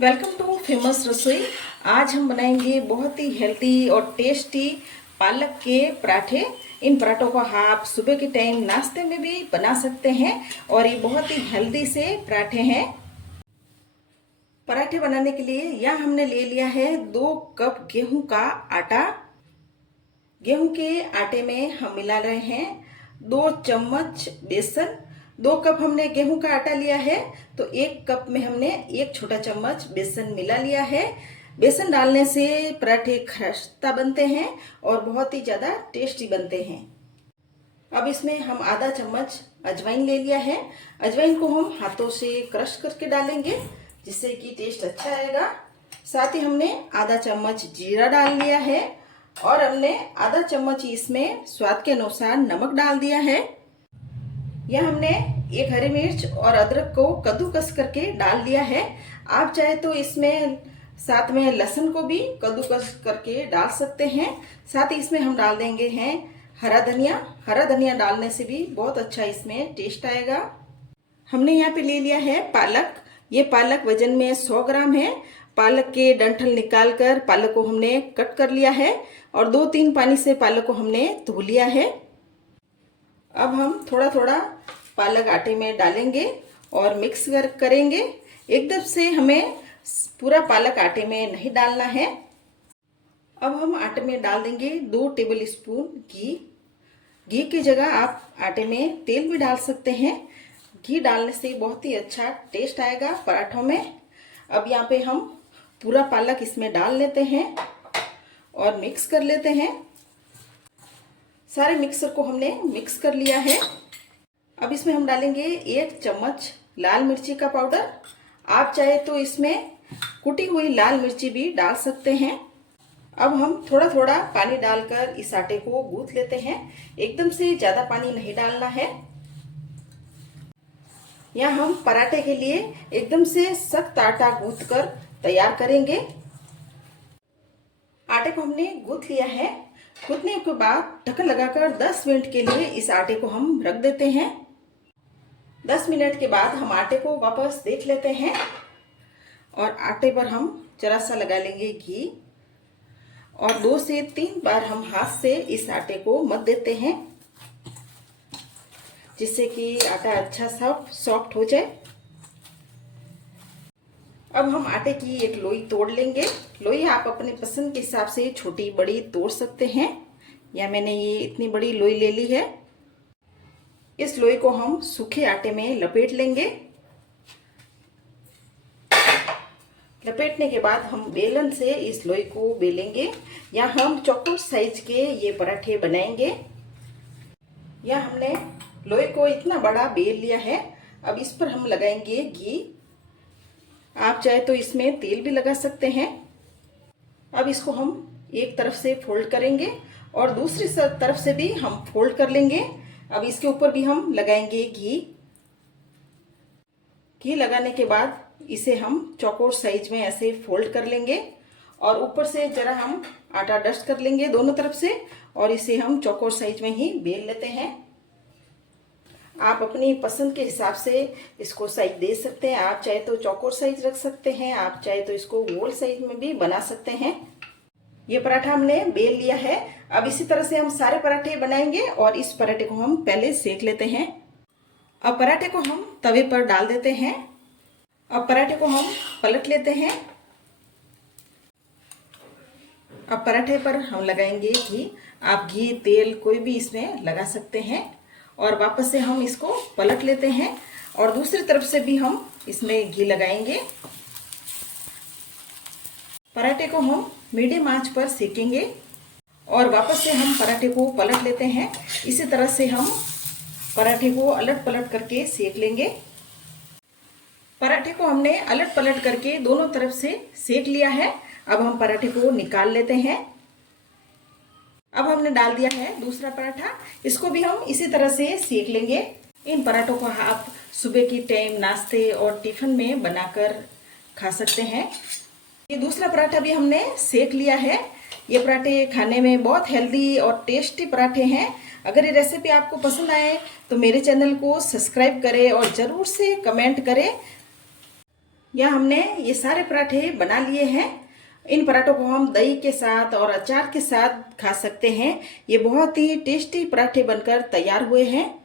Welcome two famous रसोई। आज हम बनाएंगे बहुत ही हेल्दी और टेस्टी पालक के पराठे। इन पराठों को आप सुबह के टाइम नाश्ते में भी बना सकते हैं और ये बहुत ही हेल्दी से पराठे हैं। पराठे बनाने के लिए यहाँ हमने ले लिया है 2 कप गेहूं का आटा। गेहूं के आटे में हम मिला रहे हैं 2 चम्मच बेसन। 2 कप हमने गेहूं का आटा लिया है तो 1 कप में हमने 1 छोटा चम्मच बेसन मिला लिया है। बेसन डालने से पराठे खस्ता बनते हैं और बहुत ही ज़्यादा टेस्टी बनते हैं। अब इसमें हम आधा चम्मच अजवाइन ले लिया है। अजवाइन को हम हाथों से क्रश करके डालेंगे जिससे कि टेस्ट अच्छा आएगा। साथ ही हमने आधा चम्मच जीरा डाल लिया है और हमने आधा चम्मच इसमें स्वाद के अनुसार नमक डाल दिया है। यह हमने 1 हरी मिर्च और अदरक को कद्दूकस करके डाल दिया है। आप चाहे तो इसमें साथ में लहसुन को भी कद्दूकस करके डाल सकते हैं। साथ ही इसमें हम डाल देंगे हैं हरा धनिया। हरा धनिया डालने से भी बहुत अच्छा इसमें टेस्ट आएगा। हमने यहाँ पे ले लिया है पालक। ये पालक वजन में 100 ग्राम है। पालक के डंठल निकाल कर पालक को हमने कट कर लिया है और 2-3 पानी से पालक को हमने धो लिया है। अब हम थोड़ा थोड़ा पालक आटे में डालेंगे और मिक्स करेंगे। एकदम से हमें पूरा पालक आटे में नहीं डालना है। अब हम आटे में डाल देंगे 2 टेबल स्पून घी। घी की जगह आप आटे में तेल भी डाल सकते हैं। घी डालने से बहुत ही अच्छा टेस्ट आएगा पराठों में। अब यहाँ पे हम पूरा पालक इसमें डाल लेते हैं और मिक्स कर लेते हैं। सारे मिक्सर को हमने मिक्स कर लिया है। अब इसमें हम डालेंगे 1 चम्मच लाल मिर्ची का पाउडर। आप चाहे तो इसमें कुटी हुई लाल मिर्ची भी डाल सकते हैं। अब हम थोड़ा थोड़ा पानी डालकर इस आटे को गूंथ लेते हैं। एकदम से ज़्यादा पानी नहीं डालना है। यहाँ हम पराठे के लिए एकदम से सख्त आटा गूंथ कर तैयार करेंगे। आटे को हमने गूंथ लिया है। गूंथने के बाद ढक्कन लगाकर 10 मिनट के लिए इस आटे को हम रख देते हैं। 10 मिनट के बाद हम आटे को वापस देख लेते हैं और आटे पर हम जरा सा लगा लेंगे घी और 2 से 3 बार हम हाथ से इस आटे को मथ देते हैं जिससे कि आटा अच्छा सा सॉफ्ट हो जाए। अब हम आटे की एक लोई तोड़ लेंगे। लोई आप अपने पसंद के हिसाब से छोटी बड़ी तोड़ सकते हैं। या मैंने ये इतनी बड़ी लोई ले ली है। इस लोई को हम सूखे आटे में लपेट लेंगे। लपेटने के बाद हम बेलन से इस लोई को बेलेंगे। या हम चौकोर साइज के ये पराठे बनाएंगे। या हमने लोई को इतना बड़ा बेल लिया है। अब इस पर हम लगाएंगे घी। आप चाहे तो इसमें तेल भी लगा सकते हैं। अब इसको हम एक तरफ से फोल्ड करेंगे और दूसरी तरफ से भी हम फोल्ड कर लेंगे। अब इसके ऊपर भी हम लगाएंगे घी। घी लगाने के बाद इसे हम चौकोर साइज में ऐसे फोल्ड कर लेंगे और ऊपर से जरा हम आटा डस्ट कर लेंगे दोनों तरफ से और इसे हम चौकोर साइज में ही बेल लेते हैं। आप अपनी पसंद के हिसाब से इसको साइज दे सकते हैं। आप चाहे तो चौकोर साइज रख सकते हैं, आप चाहे तो इसको गोल साइज में भी बना सकते हैं। ये पराठा हमने बेल लिया है। अब इसी तरह से हम सारे पराठे बनाएंगे और इस पराठे को हम पहले सेक लेते हैं। अब पराठे को हम तवे पर डाल देते हैं। अब पराठे को हम पलट लेते हैं। अब पराठे पर हम लगाएंगे घी। आप घी तेल कोई भी इसमें लगा सकते हैं और वापस से हम इसको पलट लेते हैं और दूसरी तरफ से भी हम इसमें घी लगाएंगे। पराठे को हम मीडियम आंच पर सेकेंगे और वापस से हम पराठे को पलट लेते हैं। इसी तरह से हम पराठे को अलट पलट करके सेक लेंगे। पराठे को हमने अलट पलट करके दोनों तरफ से सेक लिया है। अब हम पराठे को निकाल लेते हैं। अब हमने डाल दिया है दूसरा पराठा। इसको भी हम इसी तरह से सेक लेंगे। इन पराठों को आप सुबह की टाइम नाश्ते और टिफिन में बनाकर खा सकते हैं। ये दूसरा पराठा भी हमने सेक लिया है। ये पराठे खाने में बहुत हेल्दी और टेस्टी पराठे हैं। अगर ये रेसिपी आपको पसंद आए तो मेरे चैनल को सब्सक्राइब करें और ज़रूर से कमेंट करें। यहाँ हमने ये सारे पराठे बना लिए हैं। इन पराठों को हम दही के साथ और अचार के साथ खा सकते हैं। ये बहुत ही टेस्टी पराठे बनकर तैयार हुए हैं।